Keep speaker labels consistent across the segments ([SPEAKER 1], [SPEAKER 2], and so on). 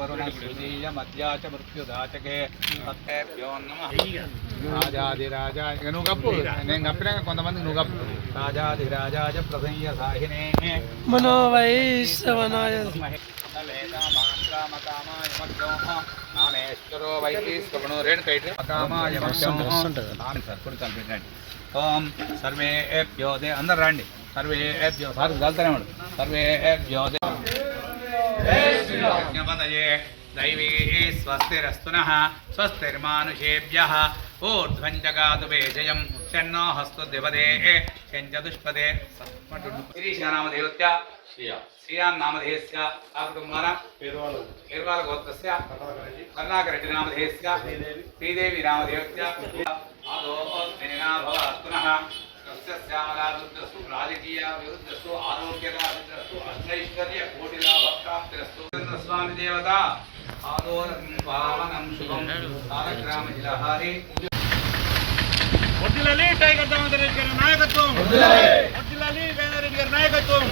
[SPEAKER 1] వరుణ సుజీయ మధ్యా చ మృత్యుదాచకే తత్తేభ్యో నమః రాజాధిరాజ ఇక నువ్వు కప్పు నేను కప్పినాక కొంతమంది నువ్వు కప్పు రాజాధిరాజాజ ప్రసంయ సాహినే
[SPEAKER 2] మనోవైశ్రవణాయ
[SPEAKER 1] నామేశ్వరో వైశ్రవణో రేణు కైట్ కామాయ సార్ కొడుకాలు పెట్టండి ఓం సర్వేభ్యో దే అందరు రండి సర్వేభ్యో సార్ కలుతానే ఉండు సర్వేభ్యో దే यज्ञपतये दैवी स्वस्तिरस्तुनः स्वस्तिर्मानुषेभ्यः। ऊर्ध्वं जगातुपेजयं शन्नो हस्तुद्विपदे शञ्चतुष्पदे गिरीशनामधेयोत्या श्रिया श्रियाँ। नामधेयस्य आकुटुम्बानां केरवालगोत्रस्य कर्णाकरचिनामधेयस्य श्रीदेवी नामधेयोत्या भव पुनः राजकीया विरुद्धस्तु आरोग्यता विरुद्धस्तु अष्टैश्वर्यकोटिला वक्ताप्तिरस्तु స్వామి దేవత పావనం శుభం సాలగ్రామ జిలహారి
[SPEAKER 3] వర్ధిల్లాలి టైగర్ దామోదర్ రెడ్డి గారి నాయకత్వం వర్ధిల్లాలి వేదారెడ్డి గారి నాయకత్వం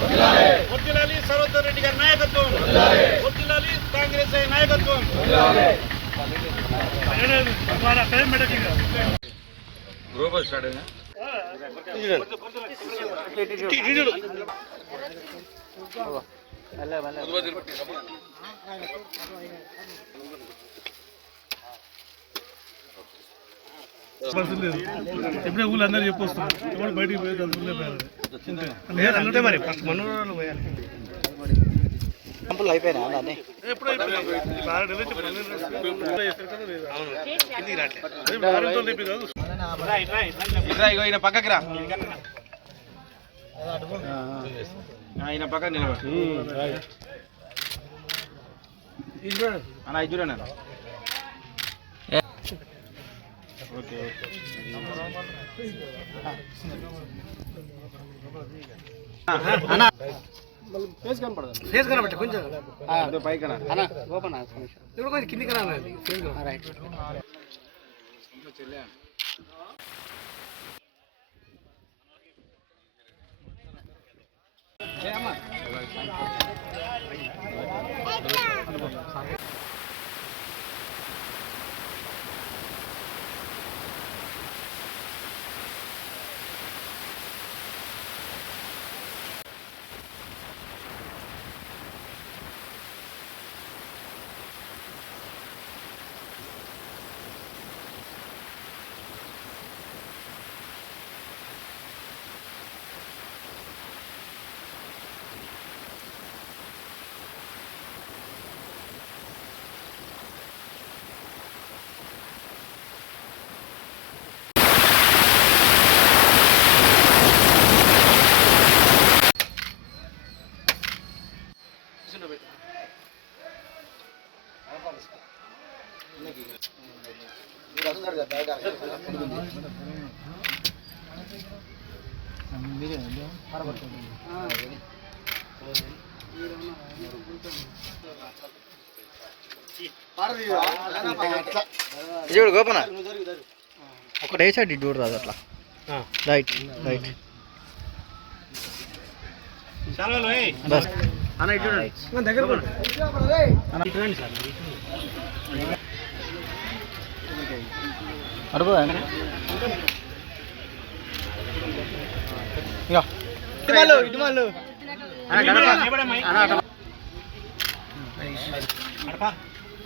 [SPEAKER 3] వర్ధిల్లాలి సర్వోత్తర్ రెడ్డి గారి నాయకత్వం వర్ధిల్లాలి కాంగ్రెస్ నాయకత్వం
[SPEAKER 1] గ్రూప్ స్టార్ట్
[SPEAKER 2] ఇప్పుడే ఊళ్ళో అందరూ చెప్పొస్తున్నారు ఎవరు బయటికి పోయేది అది ఊళ్ళో పోయారు అంటే మరి ఫస్ట్ మన పోయాలి ఎప్పుడు అయిపోయింది.
[SPEAKER 3] పక్కకి రా ఆయన పక్క నిలబడు అన్న ఇది చూడండి అన్న. ఓకే
[SPEAKER 2] ఫేస్ కనబట్ట కొంచెం
[SPEAKER 3] ఓకే పైకి రా.
[SPEAKER 2] ఇప్పుడు కొంచెం కిందికి రావాలి ఫేస్ రైట్
[SPEAKER 4] చూడు గోపన. ఒకటి వేసాడు చూడు రాదు అట్లా. రైట్ రైట్ బస్ అన్న ఇటు చూడండి
[SPEAKER 2] దగ్గర
[SPEAKER 4] అడుగు ఇటు మళ్ళు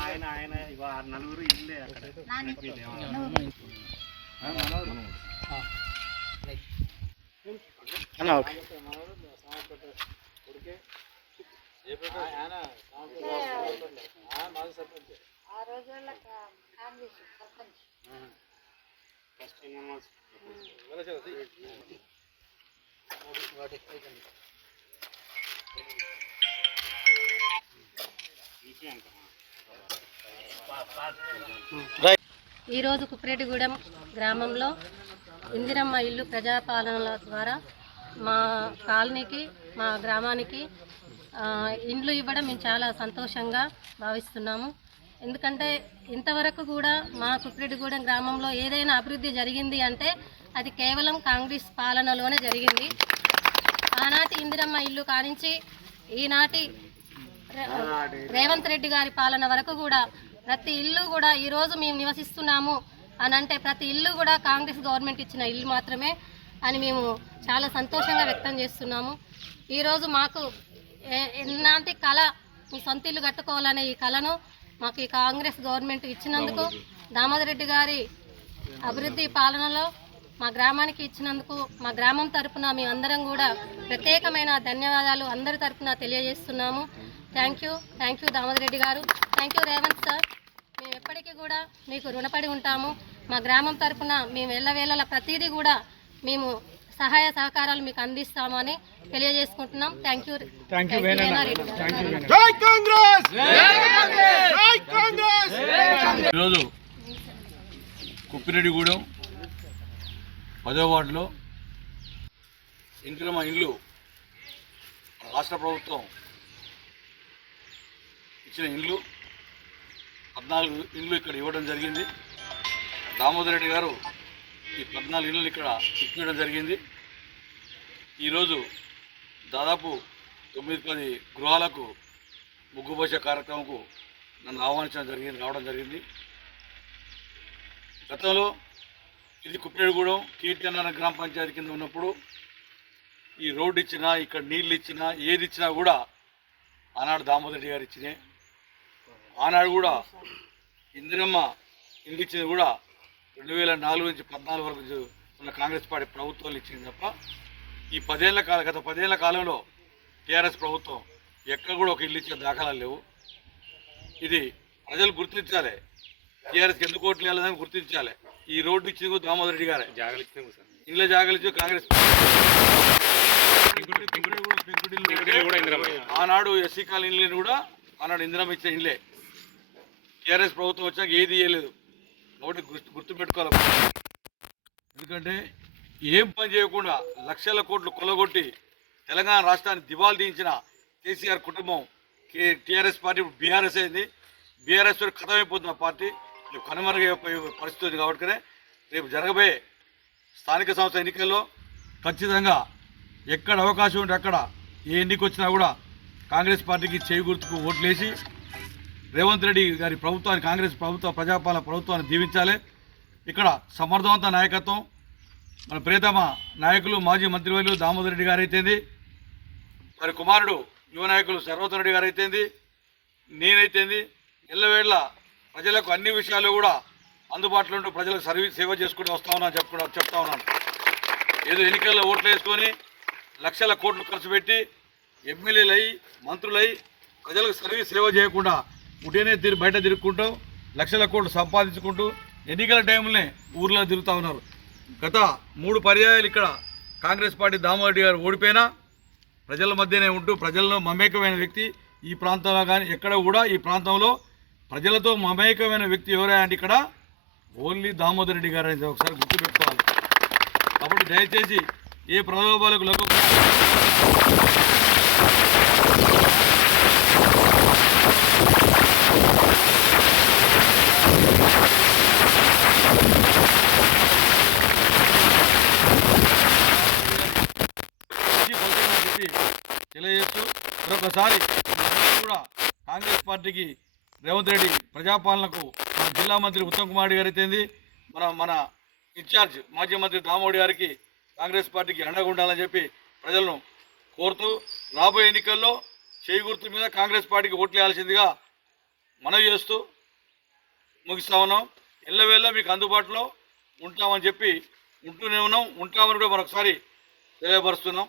[SPEAKER 3] ఆయన ఆయన నలుగురు ఇల్లే అక్కడ.
[SPEAKER 4] ఓకే.
[SPEAKER 5] ఈరోజు కుప్రేటిగూడెం గ్రామంలో ఇందిరమ్మ ఇల్లు ప్రజాపాలనల ద్వారా మా కాలనీకి మా గ్రామానికి ఇండ్లు ఇవ్వడం మేము చాలా సంతోషంగా భావిస్తున్నాము. ఎందుకంటే ఇంతవరకు కూడా మా కుప్రెడ్డిగూడెం గ్రామంలో ఏదైనా అభివృద్ధి జరిగింది అంటే అది కేవలం కాంగ్రెస్ పాలనలోనే జరిగింది. ఆనాటి ఇందిరమ్మ ఇల్లు కానించి ఈనాటి రేవంత్ రెడ్డి. గారి పాలన వరకు కూడా ప్రతి ఇల్లు కూడా ఈ రోజు మేము నివసిస్తున్నాము అని అంటే ప్రతి ఇల్లు కూడా కాంగ్రెస్ గవర్నమెంట్ ఇచ్చిన ఇల్లు మాత్రమే అని మేము చాలా సంతోషంగా వ్యక్తం చేస్తున్నాము. ఈరోజు మాకు ఎలాంటి కళ మీ సొంత ఇల్లు కట్టుకోవాలనే ఈ కళను మాకు ఈ కాంగ్రెస్ గవర్నమెంట్ ఇచ్చినందుకు దామోదర్ రెడ్డి గారి అభివృద్ధి పాలనలో మా గ్రామానికి ఇచ్చినందుకు మా గ్రామం తరపున మేమందరం కూడా ప్రత్యేకమైన ధన్యవాదాలు అందరి తరపున తెలియజేస్తున్నాము. Thank you thank you Damodar Reddy garu. Thank you Revanth sir మేము ఎప్పటికీ కూడా మీకు రుణపడి ఉంటాము. మా గ్రామం తరపున మేము ఎల్లవేళల ప్రతిదీ కూడా మేము సహాయ సహకారాలు మీకు అందిస్తామని తెలియజేసుకుంటున్నాం. Thank you thank you Reddy garu
[SPEAKER 3] జై కాంగ్రెస్ జై కాంగ్రెస్
[SPEAKER 6] ఈరోజు కుప్పిరెడ్డిగూడెం పదో వార్డులో ఇంటిరమ ఇల్లు రాష్ట్ర ప్రభుత్వం ఇచ్చిన ఇండ్లు పద్నాలుగు ఇండ్లు ఇక్కడ ఇవ్వడం జరిగింది. దామోదర్ రెడ్డి గారు ఈ పద్నాలుగు ఇండ్లు ఇక్కడ ఇప్పించడం జరిగింది. ఈరోజు దాదాపు తొమ్మిది పది గృహాలకు ముగ్గుపోసే కార్యక్రమంకు నన్ను ఆహ్వానించడం జరిగింది రావడం జరిగింది. గతంలో ఇది కుప్పేడుగూడెం కీర్తనారాయణ గ్రామ పంచాయతీ కింద ఉన్నప్పుడు ఈ రోడ్డు ఇచ్చినా ఇక్కడ నీళ్ళు ఇచ్చినా ఏది ఇచ్చినా కూడా ఆనాడు దామోదర్ రెడ్డి గారు ఇచ్చినాయి ఆనాడు కూడా ఇందిరమ్మ ఇల్లు ఇచ్చింది కూడా రెండు వేల నాలుగు నుంచి పద్నాలుగు వరకు ఉన్న కాంగ్రెస్ పార్టీ ప్రభుత్వాలు ఇచ్చింది తప్ప ఈ పదేళ్ళ కాలం గత పదేళ్ళ కాలంలో టీఆర్ఎస్ ప్రభుత్వం ఎక్కడ కూడా ఒక ఇల్లు ఇచ్చే దాఖలాలు లేవు. ఇది ప్రజలు గుర్తించాలి. టీఆర్ఎస్కి ఎందుకు ఓట్లు వేయాలని గుర్తించాలి. ఈ రోడ్డు ఇచ్చింది కూడా దామోదర్ రెడ్డి గారే. ఇంట్లో జాగలు ఇచ్చి కాంగ్రెస్ ఆనాడు ఎస్సీ కాలనీ కూడా ఆనాడు ఇందిరం ఇచ్చిన ఇల్లే. టీఆర్ఎస్ ప్రభుత్వం వచ్చాక ఏది ఇవ్వలేదు ఒకటి గుర్తు గుర్తుపెట్టుకోవాలి ఎందుకంటే ఏం పని చేయకుండా లక్షల కోట్లు కొలగొట్టి తెలంగాణ రాష్ట్రాన్ని దివాలు తీయించిన కేసీఆర్ కుటుంబం కే టీఆర్ఎస్ పార్టీ ఇప్పుడు బీఆర్ఎస్ అయింది. బీఆర్ఎస్ తోటి ఖతమైపోతుంది ఆ పార్టీ. రేపు కనుమరుగైపోయే పరిస్థితి ఉంది కాబట్టి రేపు జరగబోయే స్థానిక సంస్థ ఎన్నికల్లో ఖచ్చితంగా ఎక్కడ అవకాశం ఉంటే అక్కడ ఏ ఎన్నికొచ్చినా కూడా కాంగ్రెస్ పార్టీకి చేయి గుర్తుకు ఓట్లేసి రేవంత్ రెడ్డి గారి ప్రభుత్వాన్ని కాంగ్రెస్ ప్రభుత్వ ప్రజాపాలన ప్రభుత్వాన్ని దీవించాలి. ఇక్కడ సమర్థవంత నాయకత్వం మన ప్రియతమ నాయకులు మాజీ మంత్రివర్యులు దామోదర్ రెడ్డి గారు అయితేంది మరి కుమారుడు యువ నాయకులు సర్వోత్తర రెడ్డి గారు అయితేంది నేనైతేంది ఎల్లవేళ ప్రజలకు అన్ని విషయాలు కూడా అందుబాటులో ఉంటూ ప్రజలకు సర్వీస్ సేవ చేసుకుంటూ వస్తా ఉన్నాను చెప్పుకుంటా చెప్తా ఉన్నాను. ఏదో ఎన్నికల్లో ఓట్లు వేసుకొని లక్షల కోట్లు ఖర్చు పెట్టి ఎమ్మెల్యేలు అయి మంత్రులై ప్రజలకు సర్వీస్ సేవ చేయకుండా ఉటేనే తిరిగి బయట తిరుగుకుంటూ లక్షల కోట్లు సంపాదించుకుంటూ ఎన్నికల టైంలోనే ఊర్లో తిరుగుతూ ఉన్నారు. గత మూడు పర్యాయాలు ఇక్కడ కాంగ్రెస్ పార్టీ దామోరెడ్డి గారు ఓడిపోయినా ప్రజల మధ్యనే ఉంటూ ప్రజల్లో మమేకమైన వ్యక్తి ఈ ప్రాంతంలో కానీ ఎక్కడ కూడా ఈ ప్రాంతంలో ప్రజలతో మమేకమైన వ్యక్తి ఎవరైనా అంటే ఇక్కడ ఓన్లీ దామోదర్ రెడ్డి గారు. అనేది ఒకసారి గుర్తుపెట్టుకోవాలి. కాబట్టి దయచేసి ఏ ప్రలోభాలకు లొక్క మంచి ఫలితం అని చెప్పి తెలియజేస్తూ మరొకసారి కూడా కాంగ్రెస్ పార్టీకి రేవంత్ రెడ్డి ప్రజాపాలనకు మన జిల్లా మంత్రి ఉత్తమ్ కుమార్ రెడ్డి మన మన ఇన్ఛార్జ్ మాజీ మంత్రి దామోడి గారికి కాంగ్రెస్ పార్టీకి అండగా ఉండాలని చెప్పి ప్రజలను కోరుతూ రాబోయే ఎన్నికల్లో చేయి గుర్తు మీద కాంగ్రెస్ పార్టీకి ఓట్లు వేయాల్సిందిగా మనవి చేస్తూ ముగిస్తా ఉన్నాం. ఎల్లవేళ మీకు అందుబాటులో ఉంటామని చెప్పి ఉంటూనే ఉన్నాం. ఉంటామని కూడా మరొకసారి తెలియపరుస్తున్నాం.